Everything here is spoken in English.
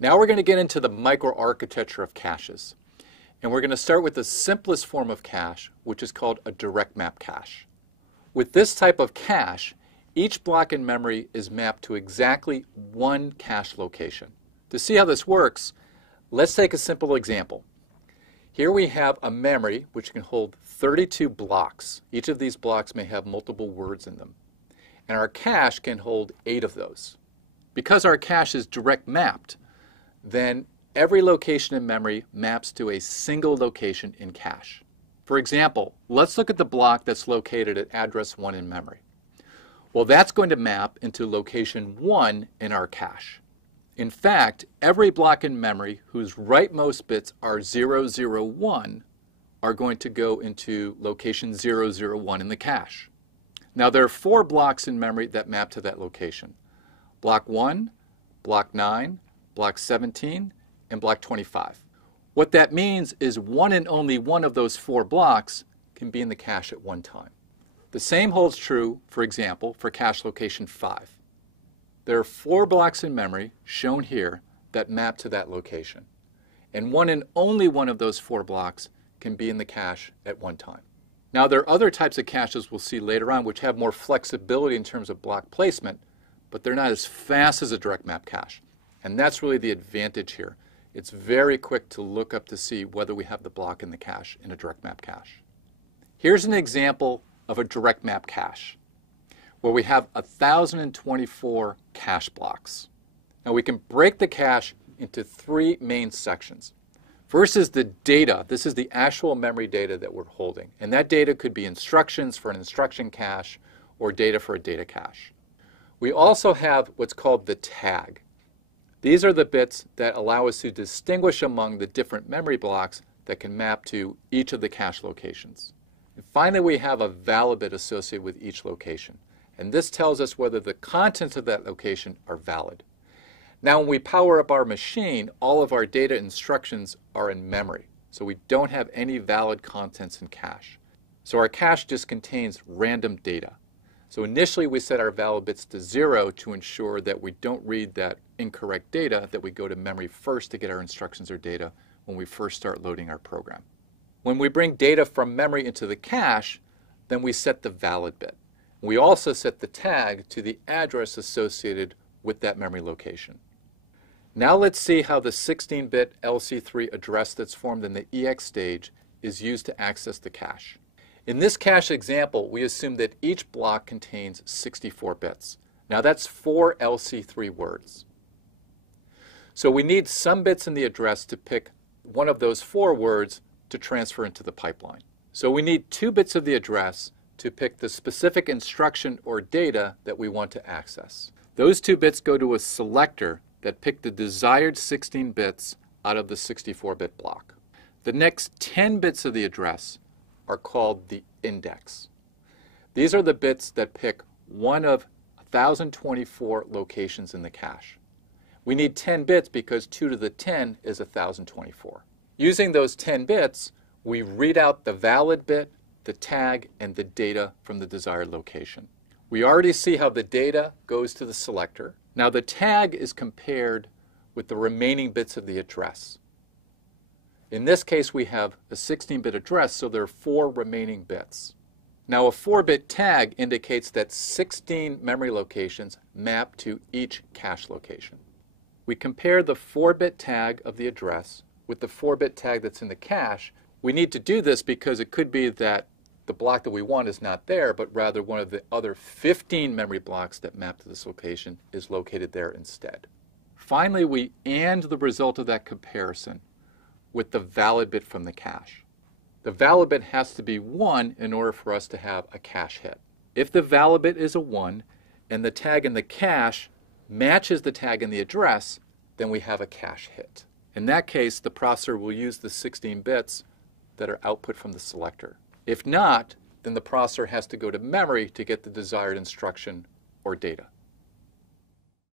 Now we're going to get into the microarchitecture of caches. And we're going to start with the simplest form of cache, which is called a direct map cache. With this type of cache, each block in memory is mapped to exactly one cache location. To see how this works, let's take a simple example. Here we have a memory which can hold 32 blocks. Each of these blocks may have multiple words in them. And our cache can hold 8 of those. Because our cache is direct mapped, then every location in memory maps to a single location in cache. For example, let's look at the block that's located at address 1 in memory. Well, that's going to map into location 1 in our cache. In fact, every block in memory whose rightmost bits are 001 are going to go into location 001 in the cache. Now there are 4 blocks in memory that map to that location. Block 1, block 9, block 17, and block 25. What that means is one and only one of those 4 blocks can be in the cache at one time. The same holds true, for example, for cache location 5. There are 4 blocks in memory, shown here, that map to that location. And one and only one of those 4 blocks can be in the cache at one time. Now there are other types of caches we'll see later on which have more flexibility in terms of block placement, but they're not as fast as a direct map cache. And that's really the advantage here. It's very quick to look up to see whether we have the block in the cache in a direct map cache. Here's an example of a direct map cache where we have 1,024 cache blocks. Now we can break the cache into 3 main sections. First is the data. This is the actual memory data that we're holding. And that data could be instructions for an instruction cache or data for a data cache. We also have what's called the tag. These are the bits that allow us to distinguish among the different memory blocks that can map to each of the cache locations. And finally, we have a valid bit associated with each location. And this tells us whether the contents of that location are valid. Now, when we power up our machine, all of our data instructions are in memory. So we don't have any valid contents in cache. So our cache just contains random data. So initially, we set our valid bits to 0 to ensure that we don't read that incorrect data, that we go to memory first to get our instructions or data when we first start loading our program. When we bring data from memory into the cache, then we set the valid bit. We also set the tag to the address associated with that memory location. Now let's see how the 16-bit LC3 address that's formed in the EX stage is used to access the cache. In this cache example, we assume that each block contains 64 bits. Now that's 4 LC3 words. So we need some bits in the address to pick one of those 4 words to transfer into the pipeline. So we need 2 bits of the address to pick the specific instruction or data that we want to access. Those 2 bits go to a selector that pick the desired 16 bits out of the 64-bit block. The next 10 bits of the address are called the index. These are the bits that pick one of 1,024 locations in the cache. We need 10 bits because 2 to the 10 is 1,024. Using those 10 bits, we read out the valid bit, the tag, and the data from the desired location. We already see how the data goes to the selector. Now the tag is compared with the remaining bits of the address. In this case, we have a 16-bit address, so there are 4 remaining bits. Now a 4-bit tag indicates that 16 memory locations map to each cache location. We compare the 4-bit tag of the address with the 4-bit tag that's in the cache. We need to do this because it could be that the block that we want is not there, but rather one of the other 15 memory blocks that map to this location is located there instead. Finally, we AND the result of that comparison with the valid bit from the cache. The valid bit has to be 1 in order for us to have a cache hit. If the valid bit is a 1 and the tag in the cache matches the tag in the address, then we have a cache hit. In that case, the processor will use the 16 bits that are output from the selector. If not, then the processor has to go to memory to get the desired instruction or data.